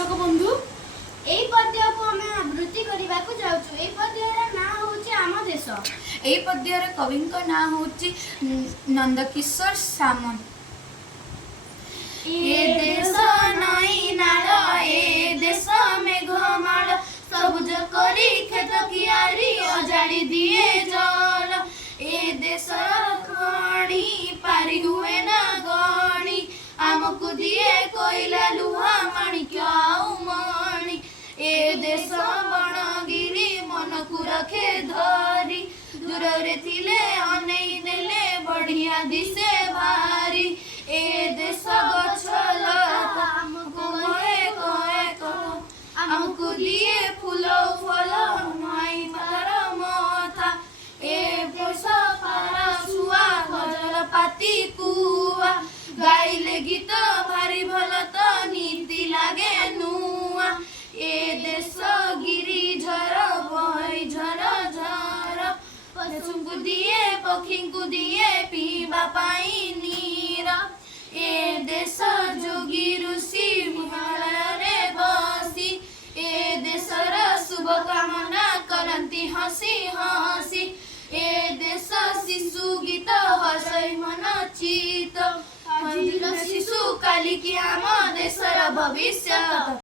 दर्शक बंधु এই পদ্যକୁ ଆମେ ଆବୃତ୍ତି କରିବାକୁ ଯାଉଛୁ। এই ପଦ୍ୟର ନାଁ ହେଉଛି ଆମ ଦେଶ। ଏହି ପଦ୍ୟର କବିଙ୍କ ନାଁ ହେଉଛି ନନ୍ଦକିଶୋର ସାମନ୍ତ। ଏ ଦେଶ ନଈ ନାଳ, ଏ ଦେଶ ମେଘମାଳ, ସବୁଜ କରି କ୍ଷେତ କିଆରି ଅଜାଡ଼ି ଦିଏ ଜଳ। ଏ ଦେଶର ଖଣି ପାରି ହୁଏ ନା ଗଣି, ଆମକୁ ଦିଏ କୋଇଲା ଲୁହା ମାଣିକ୍ୟ ଆଉ ମଣି। ଏ ଦେଶ ବଣଗିରି ମନକୁ ରଖେ ଧରି, ଦୂରରେ ଥିଲେ ଅନେଇ ଦେଲେ ବଢିଆ ଦିଶେ ଭାରି। ଏ ଦେଶ ଗଛ ଲତା ଆମକୁ କହେ କହେ କହ, ଆମକୁ ଦିଏ ଫୁଲ ଫଳ ମାଇ ତାର ମଥା। ଏ ଦେଶ ପାର ଶୁଆ ଗଜର ପାତି କୁଆ, ଗାଇଲେ ଗୀତ ଭାରି ଭଲ ତ ନୀତି ଲାଗେ ନୂଆ। ଏ ଦେଶ ଗିରିଝର ବହି ଝର ଝର, ପଶୁଙ୍କୁ ଦିଏ ପକ୍ଷୀଙ୍କୁ ଦିଏ ପିଇବା ପାଇଁ ନୀର। ଏ ଦେଶ ଯୋଗୀ ଋଷି ହିମାଳୟରେ ବସି, ଏ ଦେଶର ଶୁଭ କାମନା କରନ୍ତି ହସି ହସି। ଏ ଦେଶ ଶିଶୁ ଗୀତ ହସଇ ମନ ଚିତ, ଶିଶୁ କାଲିକି ଆମ ଦେଶର ଭବିଷ୍ୟତ।